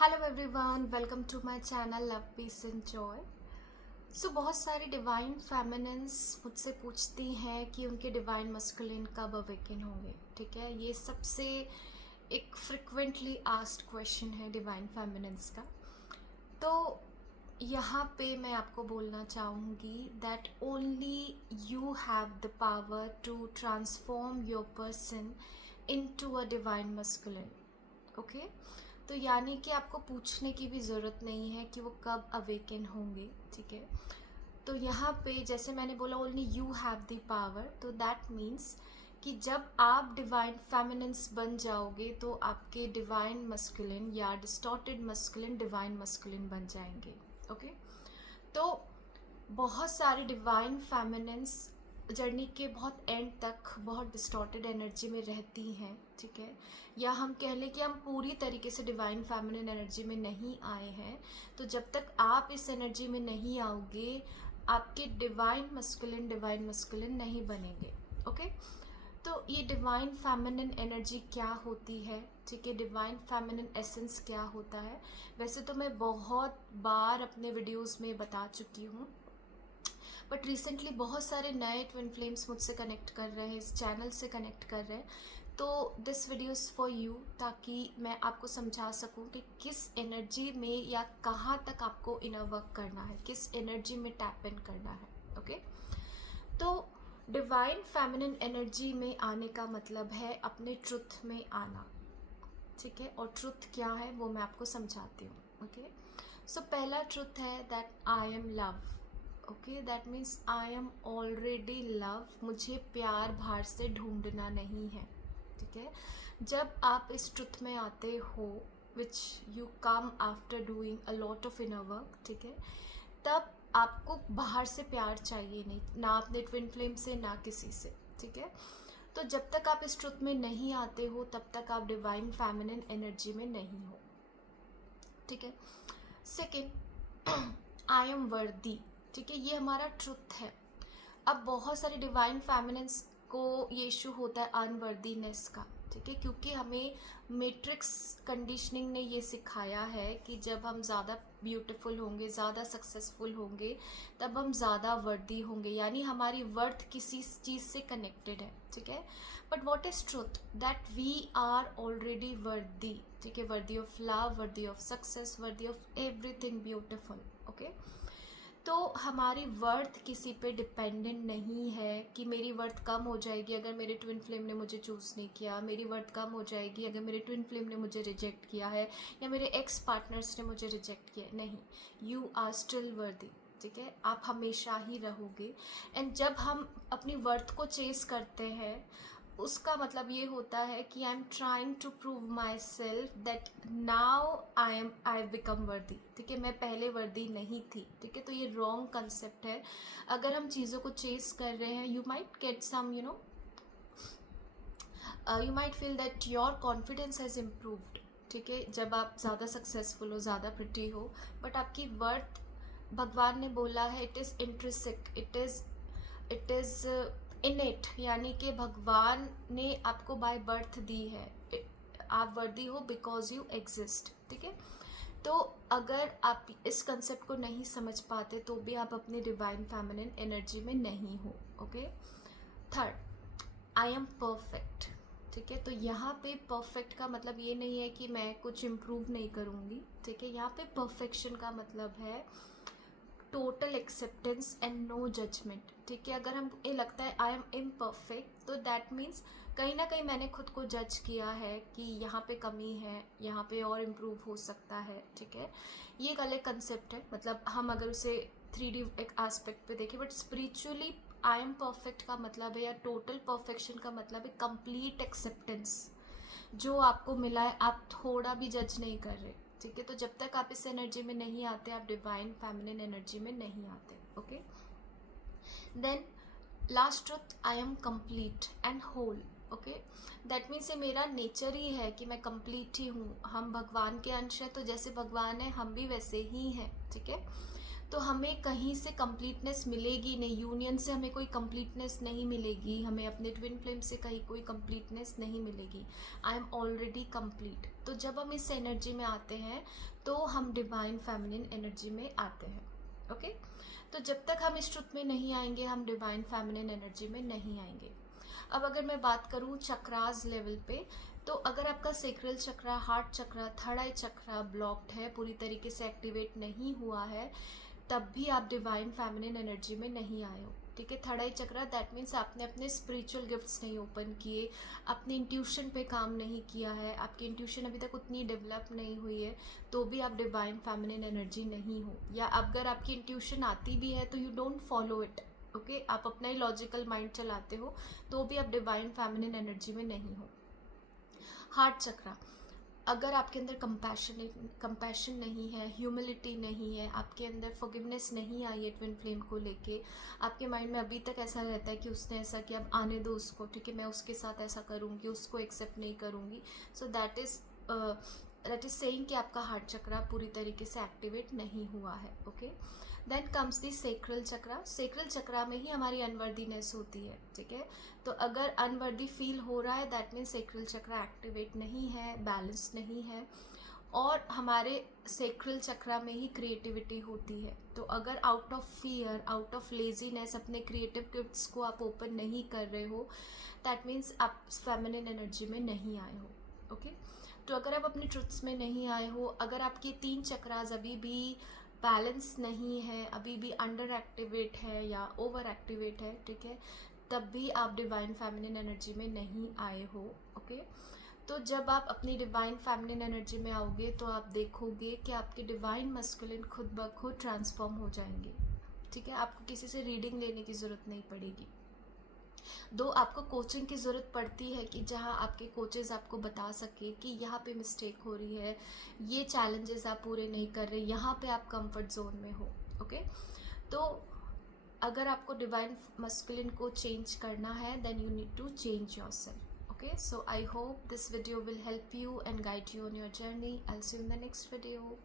Hello everyone, welcome to my channel love peace and joy. बहुत सारी divine feminines मुझसे पूछती हैं कि उनके डिवाइन मस्कुलिन कब अवेकन होंगे। ठीक है, ये सबसे एक फ्रिक्वेंटली आस्क्ड क्वेश्चन है डिवाइन फेमिनिन्स का। तो यहाँ पे मैं आपको बोलना चाहूँगी that only you have the power to transform your person into a divine masculine. Okay, तो यानी कि आपको पूछने की भी ज़रूरत नहीं है कि वो कब अवेकन होंगे। ठीक है, तो यहाँ पे जैसे मैंने बोला only you have the power, तो दैट मीन्स कि जब आप डिवाइन फेमिनिन्स बन जाओगे तो आपके डिवाइन मस्कुलिन या डिस्टॉर्टेड मस्कुलिन डिवाइन मस्कुलिन बन जाएंगे। ओके, तो बहुत सारे डिवाइन फेमिनिन्स जर्नी के बहुत एंड तक बहुत डिस्टॉर्टेड एनर्जी में रहती हैं। ठीक है, या हम कह लें कि हम पूरी तरीके से डिवाइन फेमिनिन एनर्जी में नहीं आए हैं। तो जब तक आप इस एनर्जी में नहीं आओगे आपके डिवाइन मस्कुलिन नहीं बनेंगे। ओके, तो ये डिवाइन फेमिनिन एनर्जी क्या होती है, ठीक है, डिवाइन फेमिनिन एसेंस क्या होता है, वैसे तो मैं बहुत बार अपने वीडियोस में बता चुकी हूँ, बट रिसेंटली बहुत सारे नए ट्विन फ्लेम्स मुझसे कनेक्ट कर रहे हैं, इस चैनल से कनेक्ट कर रहे हैं। तो this video is for you, ताकि मैं आपको समझा सकूं कि किस एनर्जी में या कहाँ तक आपको इनर वर्क करना है, किस एनर्जी में टैप इन करना है। ओके, तो डिवाइन फेमिनिन एनर्जी में आने का मतलब है अपने ट्रुथ में आना। ठीक है, और ट्रुथ क्या है वो मैं आपको समझाती हूँ। ओके, सो पहला ट्रुथ है that I am love. Okay, that means I am already love. मुझे प्यार बाहर से ढूंढना नहीं है। ठीक है, जब आप इस ट्रुथ में आते हो which you come after doing a lot of inner work, ठीक है, तब आपको बाहर से प्यार चाहिए नहीं, ना अपने ट्विन फ्लेम से ना किसी से। ठीक है, तो जब तक आप इस ट्रुथ में नहीं आते हो तब तक आप डिवाइन फेमिनिन एनर्जी में नहीं हो। ठीक है, सेकेंड, आई एम वर्दी। ठीक है, ये हमारा ट्रुथ है। अब बहुत सारे डिवाइन फेमिनिन्स को ये इशू होता है अनवर्दीनेस का। ठीक है, क्योंकि हमें मैट्रिक्स कंडीशनिंग ने ये सिखाया है कि जब हम ज़्यादा ब्यूटीफुल होंगे, ज़्यादा सक्सेसफुल होंगे, तब हम ज़्यादा वर्दी होंगे, यानी हमारी वर्थ किसी चीज़ से कनेक्टेड है। ठीक है, but what is truth that we are already worthy. ठीक है, worthy of love, worthy of success, worthy of everything beautiful. Okay, तो हमारी वर्थ किसी पे डिपेंडेंट नहीं है कि मेरी वर्थ कम हो जाएगी अगर मेरे ट्विन फ्लेम ने मुझे चूज़ नहीं किया, मेरी वर्थ कम हो जाएगी अगर मेरे ट्विन फ्लेम ने मुझे रिजेक्ट किया है, या मेरे एक्स पार्टनर्स ने मुझे रिजेक्ट किया है। नहीं, यू आर स्टिल वर्दी। ठीक है, आप हमेशा ही रहोगे। एंड जब हम अपनी वर्थ को चेस करते हैं उसका मतलब ये होता है कि I am trying to prove myself that now I become worthy. ठीक है, मैं पहले वर्दी नहीं थी। ठीक है, तो ये रॉन्ग कंसेप्ट है। अगर हम चीज़ों को चेस कर रहे हैं you might get some you might feel that your confidence has improved. ठीक है, जब आप ज़्यादा सक्सेसफुल हो, ज़्यादा प्रिटी हो, बट आपकी वर्थ भगवान ने बोला है it is intrinsic, it is इनेट, यानी कि भगवान ने आपको बाय बर्थ दी है। आप वर्दी हो बिकॉज यू एग्जिस्ट। ठीक है, तो अगर आप इस कंसेप्ट को नहीं समझ पाते तो भी आप अपनी डिवाइन फेमिनिन एनर्जी में नहीं हो। Okay, third, I am perfect. ठीक है, तो यहाँ पे परफेक्ट का मतलब ये नहीं है कि मैं कुछ इम्प्रूव नहीं करूँगी। ठीक है, यहाँ पे परफेक्शन का मतलब है total acceptance and no judgement. ठीक है, अगर हम ये लगता है आई एम इम्परफेक्ट तो दैट मीन्स कहीं ना कहीं मैंने खुद को जज किया है कि यहाँ पे कमी है, यहाँ पे और इम्प्रूव हो सकता है। ठीक है, ये एक अलग कंसेप्ट है, मतलब हम अगर उसे 3D एक एस्पेक्ट पे देखें, but spiritually I am perfect का मतलब है, या टोटल परफेक्शन का मतलब है कंप्लीट एक्सेप्टेंस। जो आपको मिला है आप थोड़ा भी जज नहीं कर रहे। ठीक है, तो जब तक आप इस एनर्जी में नहीं आते आप डिवाइन फेमिनिन एनर्जी में नहीं आते। Okay, then last truth, I am complete and whole. Okay, that means ये मेरा नेचर ही है कि मैं कंप्लीट ही हूँ। हम भगवान के अंश हैं, तो जैसे भगवान है हम भी वैसे ही हैं। ठीक है, तो हमें कहीं से कंप्लीटनेस मिलेगी नहीं, यूनियन से हमें कोई कंप्लीटनेस नहीं मिलेगी, हमें अपने ट्विन फ्लेम से कहीं कोई कंप्लीटनेस नहीं मिलेगी। I am already complete. तो जब हम इस एनर्जी में आते हैं तो हम डिवाइन फेमिनिन एनर्जी में आते हैं। ओके, तो जब तक हम इस ट्रुथ में नहीं आएंगे हम डिवाइन फेमिनिन एनर्जी में नहीं आएंगे। अब अगर मैं बात करूँ चक्रास लेवल पे, तो अगर आपका सेक्रल चक्रा, हार्ट चक्रा, थर्ड आई चक्रा ब्लॉक्ड है, पूरी तरीके से एक्टिवेट नहीं हुआ है, तब भी आप डिवाइन फेमिनिन एनर्जी में नहीं आए हो। ठीक है, third I chakra that means आपने अपने स्पिरिचुअल गिफ्ट्स नहीं ओपन किए, अपनी इंट्यूशन पे काम नहीं किया है, आपकी इंट्यूशन अभी तक उतनी डेवलप नहीं हुई है, तो भी आप डिवाइन फेमिनिन एनर्जी नहीं हो। या अगर आपकी इंट्यूशन आती भी है तो you don't follow it. Okay, आप अपना ही लॉजिकल माइंड चलाते हो, तो भी आप डिवाइन फेमिनिन एनर्जी में नहीं हो। हार्ट चक्रा, अगर आपके अंदर कंपैशन नहीं है, ह्यूमिलिटी नहीं है, आपके अंदर फॉरगिवनेस नहीं आई है ट्विन फ्लेम को लेके, आपके माइंड में अभी तक ऐसा रहता है कि उसने ऐसा किया, अब आने दो उसको, ठीक है, मैं उसके साथ ऐसा करूँगी, उसको एक्सेप्ट नहीं करूँगी, सो दैट इज सेइंग कि आपका हार्ट चक्रा पूरी तरीके से एक्टिवेट नहीं हुआ है। Okay, then comes the sacral chakra. Sacral chakra में ही हमारी अनवर्दीनेस होती है। ठीक है, तो अगर अनवर्दी फील हो रहा है that means sacral chakra activate नहीं है, बैलेंस नहीं है। और हमारे सेक्रल चक्रा में ही क्रिएटिविटी होती है। तो अगर out of fear, out of laziness अपने क्रिएटिव गिफ्ट्स को आप ओपन नहीं कर रहे हो, दैट मीन्स आप फेमिनिन एनर्जी में नहीं आए हो। ओके, तो अगर आप अपने ट्रुथ्स में नहीं आए हो, अगर आपकी 3 चक्रास अभी भी बैलेंस नहीं है, अभी भी अंडर एक्टिवेट है या ओवर एक्टिवेट है, ठीक है, तब भी आप डिवाइन फेमिनिन एनर्जी में नहीं आए हो। ओके, तो जब आप अपनी डिवाइन फेमिनिन एनर्जी में आओगे तो आप देखोगे कि आपके डिवाइन मस्कुलिन खुद ब खुद ट्रांसफॉर्म हो जाएंगे। ठीक है, आपको किसी से रीडिंग लेने की ज़रूरत नहीं पड़ेगी। दो आपको कोचिंग की ज़रूरत पड़ती है कि जहाँ आपके कोचेज़ आपको बता सके कि यहाँ पे मिस्टेक हो रही है, ये चैलेंजेस आप पूरे नहीं कर रहे, यहाँ पे आप कंफर्ट जोन में हो। ओके, तो अगर आपको डिवाइन मस्कुलिन को चेंज करना है then you need to change yourself. Okay, so I hope this video will help you and guide you on your journey. I'll see you in the next video.